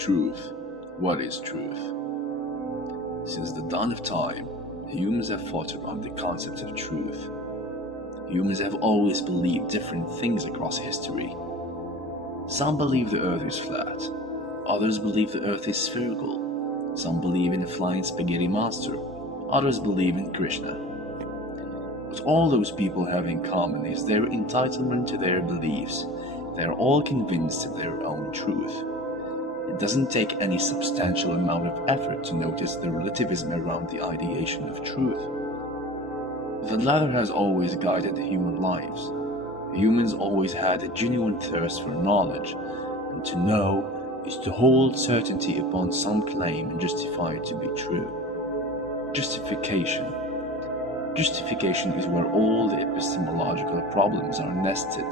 Truth. What is truth? Since the dawn of time, humans have fought around the concept of truth. Humans have always believed different things across history. Some believe the earth is flat, others believe the earth is spherical, some believe in a flying spaghetti monster, others believe in Krishna. What all those people have in common is their entitlement to their beliefs. They are all convinced of their own truth. It doesn't take any substantial amount of effort to notice the relativism around the ideation of truth. The latter has always guided human lives. Humans always had a genuine thirst for knowledge, and to know is to hold certainty upon some claim and justify it to be true. Justification. Justification is where all the epistemological problems are nested.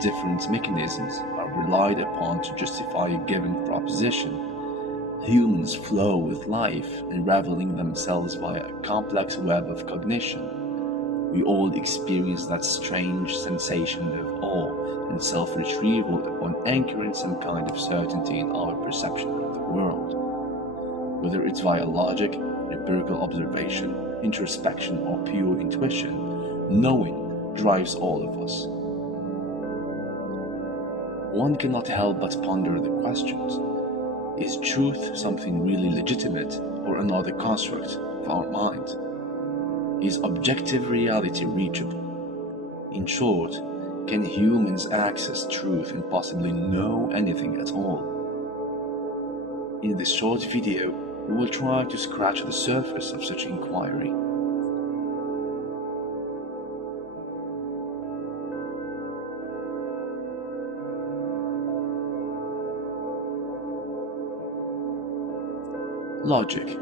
Different mechanisms are relied upon to justify a given proposition. Humans flow with life, unraveling themselves via a complex web of cognition. We all experience that strange sensation of awe and self-retrieval upon anchoring some kind of certainty in our perception of the world. Whether it's via logic, empirical observation, introspection, or pure intuition, knowing drives all of us. One cannot help but ponder the questions. Is truth something really legitimate or another construct of our mind? Is objective reality reachable? In short, can humans access truth and possibly know anything at all? In this short video, we will try to scratch the surface of such inquiry. Logic,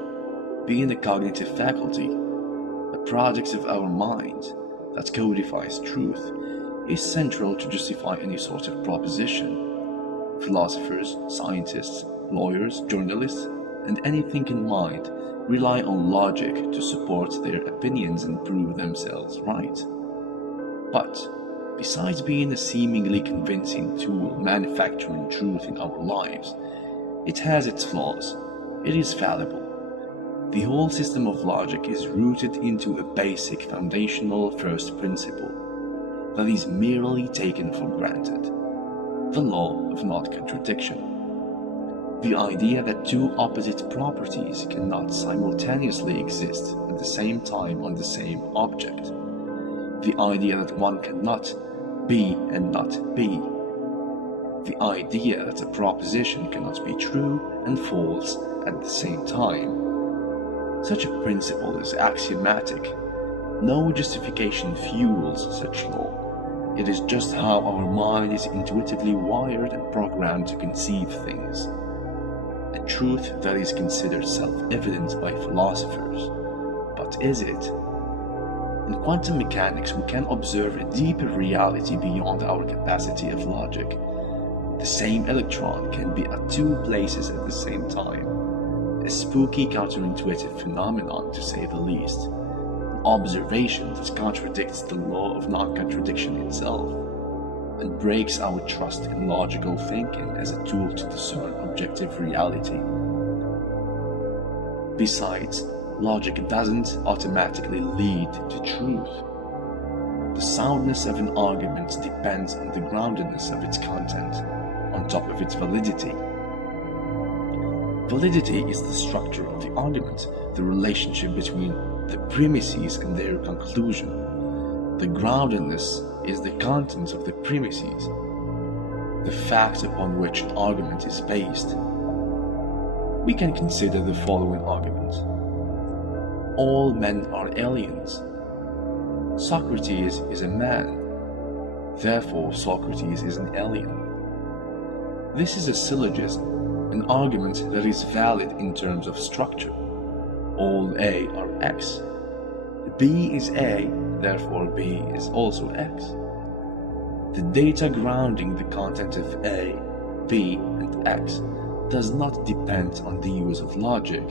being a cognitive faculty, a product of our mind that codifies truth, is central to justify any sort of proposition. Philosophers, scientists, lawyers, journalists, and any thinking mind rely on logic to support their opinions and prove themselves right. But, besides being a seemingly convincing tool manufacturing truth in our lives, it has its flaws. It is fallible. The whole system of logic is rooted into a basic foundational first principle that is merely taken for granted: the law of non-contradiction. The idea that two opposite properties cannot simultaneously exist at the same time on the same object. The idea that one cannot be and not be. The idea that a proposition cannot be true and false at the same time. Such a principle is axiomatic. No justification fuels such law. It is just how our mind is intuitively wired and programmed to conceive things. A truth that is considered self-evident by philosophers. But is it? In quantum mechanics, we can observe a deeper reality beyond our capacity of logic. The same electron can be at two places at the same time. A spooky counterintuitive phenomenon, to say the least. An observation that contradicts the law of non-contradiction itself, and breaks our trust in logical thinking as a tool to discern objective reality. Besides, logic doesn't automatically lead to truth. The soundness of an argument depends on the groundedness of its content, on top of its validity. Validity is the structure of the argument, the relationship between the premises and their conclusion. The groundedness is the content of the premises, the fact upon which an argument is based. We can consider the following argument. All men are aliens. Socrates is a man. Therefore, Socrates is an alien. This is a syllogism, an argument that is valid in terms of structure. All A are X. B is A, therefore B is also X. The data grounding the content of A, B, and X does not depend on the use of logic,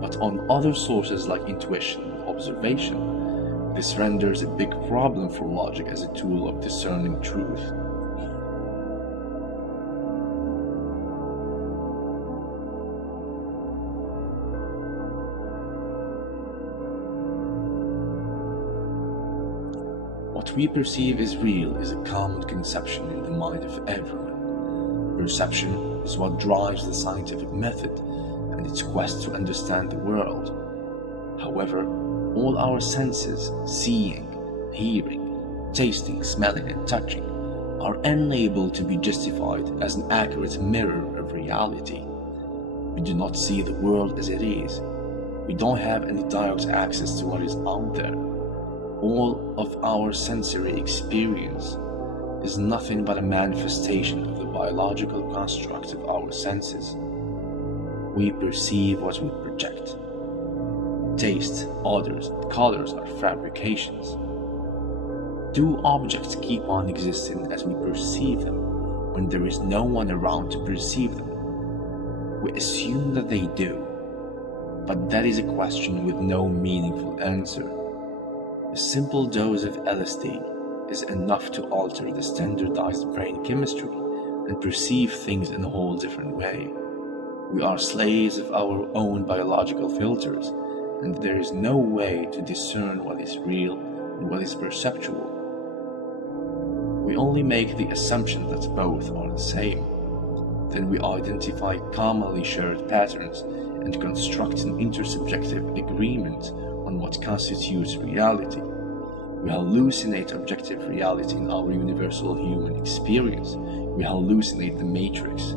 but on other sources like intuition and observation. This renders a big problem for logic as a tool of discerning truth. What we perceive as real is a common conception in the mind of everyone. Perception is what drives the scientific method and its quest to understand the world. However, all our senses, seeing, hearing, tasting, smelling, and touching, are unable to be justified as an accurate mirror of reality. We do not see the world as it is. We don't have any direct access to what is out there. All of our sensory experience is nothing but a manifestation of the biological construct of our senses. We perceive what we project. Taste, odors, and colors are fabrications. Do objects keep on existing as we perceive them when there is no one around to perceive them? We assume that they do, but that is a question with no meaningful answer. A simple dose of LSD is enough to alter the standardized brain chemistry and perceive things in a whole different way. We are slaves of our own biological filters, and there is no way to discern what is real and what is perceptual. We only make the assumption that both are the same. Then we identify commonly shared patterns and construct an intersubjective agreement on what constitutes reality. We hallucinate objective reality in our universal human experience. We hallucinate the matrix.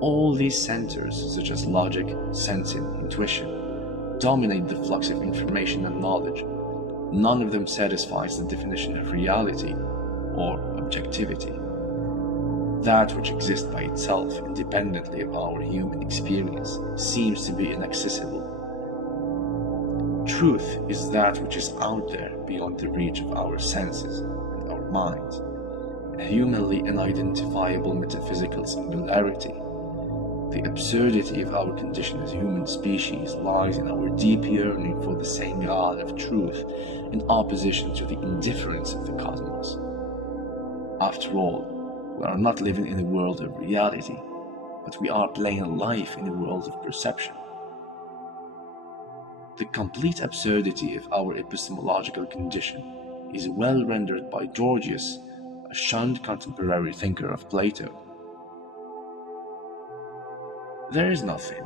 All these centers, such as logic, sensing, intuition, dominate the flux of information and knowledge. None of them satisfies the definition of reality or objectivity. That which exists by itself, independently of our human experience, seems to be inaccessible. Truth is that which is out there beyond the reach of our senses and our minds, a humanly unidentifiable metaphysical singularity. The absurdity of our condition as human species lies in our deep yearning for the same God of truth in opposition to the indifference of the cosmos. After all, we are not living in a world of reality, but we are playing life in a world of perception. The complete absurdity of our epistemological condition is well rendered by Gorgias, a shunned contemporary thinker of Plato. There is nothing,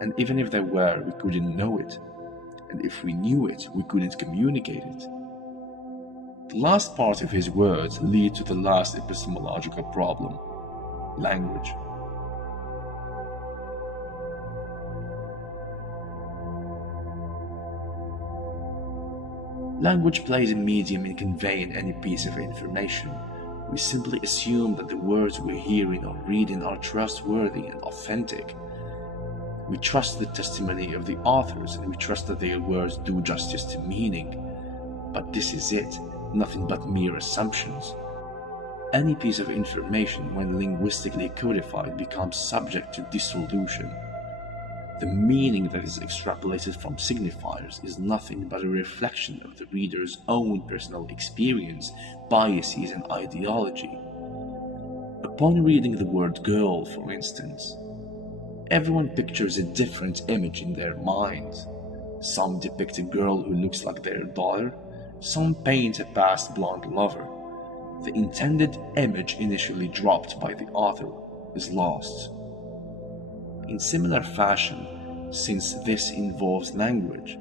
and even if there were, we couldn't know it, and if we knew it, we couldn't communicate it. The last part of his words lead to the last epistemological problem: language. Language plays a medium in conveying any piece of information. We simply assume that the words we're hearing or reading are trustworthy and authentic. We trust the testimony of the authors, and we trust that their words do justice to meaning. But this is it, nothing but mere assumptions. Any piece of information, when linguistically codified, becomes subject to dissolution. The meaning that is extrapolated from signifiers is nothing but a reflection of the reader's own personal experience, biases, and ideology. Upon reading the word girl, for instance, everyone pictures a different image in their minds. Some depict a girl who looks like their daughter, some paint a past blonde lover. The intended image initially dropped by the author is lost. In similar fashion, since this involves language,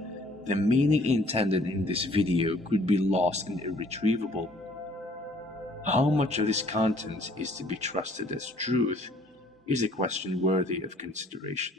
the meaning intended in this video could be lost and irretrievable. How much of this content is to be trusted as truth is a question worthy of consideration.